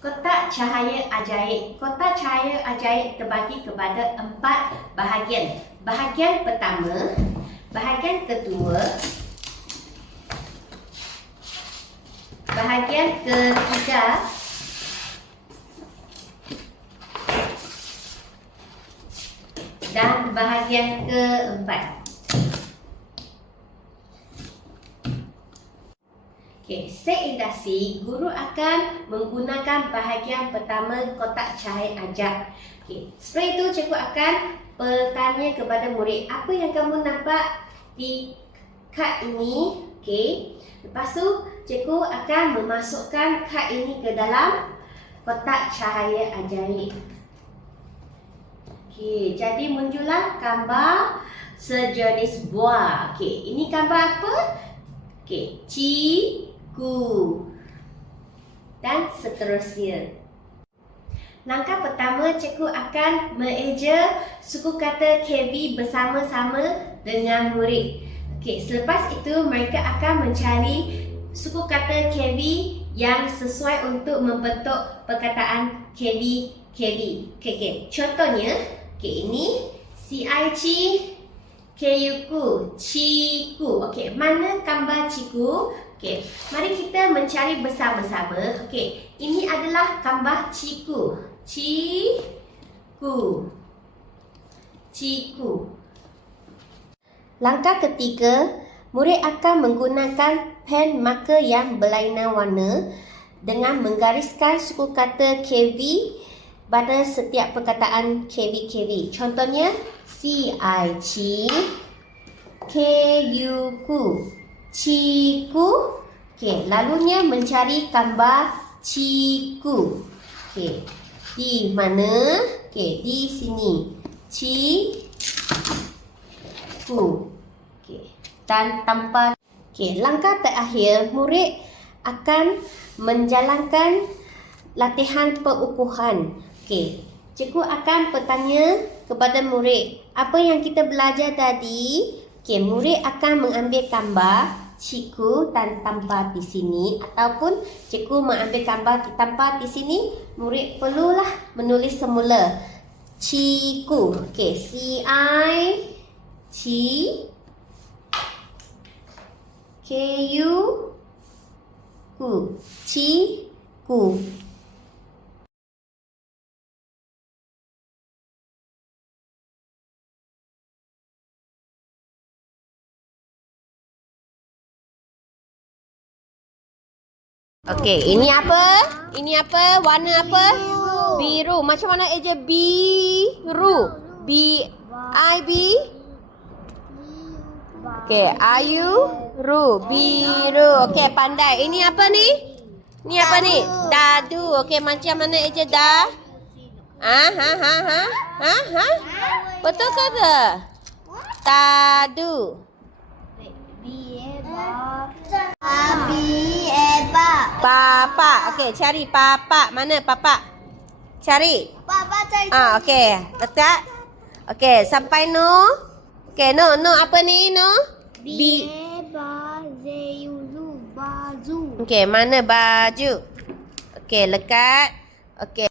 Kotak cahaya ajaib. Kotak cahaya ajaib terbagi kepada empat bahagian. Bahagian pertama, bahagian kedua, bahagian ketiga, dan bahagian keempat. Okey, set industri, guru akan menggunakan bahagian pertama kotak cahaya ajak. Okey, setelah itu cikgu akan bertanya kepada murid, apa yang kamu nampak di kad ini? Okey. Lepas tu cikgu akan memasukkan kad ini ke dalam kotak cahaya ajaib. Okey, jadi muncullah gambar sejenis buah. Okey, ini gambar apa? Okey, ciku. Dan seterusnya. Langkah pertama, cikgu akan mengeja suku kata KB bersama-sama dengan murid. Okey, selepas itu mereka akan mencari suku kata KB yang sesuai untuk membentuk perkataan KB KB. Okey, okey. Contohnya, okey ini CIC KUku, ciku. Okey, mana gambar ciku? Okey, mari kita mencari bersama-sama. Okey, ini adalah gambar ciku. Ciku. Ciku. Langkah ketiga, murid akan menggunakan pen marker yang berlainan warna dengan menggariskan suku kata KV pada setiap perkataan KV KV. Contohnya C I C K U ku ciku. Okey, lalunya mencari gambar ciku. Okey. Di mana? Okey, di sini. Ciku. Okey. Dan tanpa Okey, langkah terakhir murid akan menjalankan latihan pengukuhan. Okey, cikgu akan bertanya kepada murid, apa yang kita belajar tadi? Okey, murid akan mengambil gambar cikgu dan tanpa di sini ataupun cikgu mengambil gambar tanpa di sini, murid perlulah menulis semula. Cikgu. Okey, C I C K U ku ci Okey, ini apa? Ini apa? Warna apa? Biru. Macam mana eja biru? B I B Okey, ayu ru biru. Okey, pandai. Ini apa ni? Ni apa ni? Dadu. Okey, macam mana eja da? Ah, ha ha ha. Ha ha. Betul ke? Tadu. Okey, cari papa. Mana papa? Cari. Papa cari. Ah, okey. Letak. Okey, sampai no. Okey, no, no apa ni, no? B. Okey, mana baju? Okey, lekat. Okey.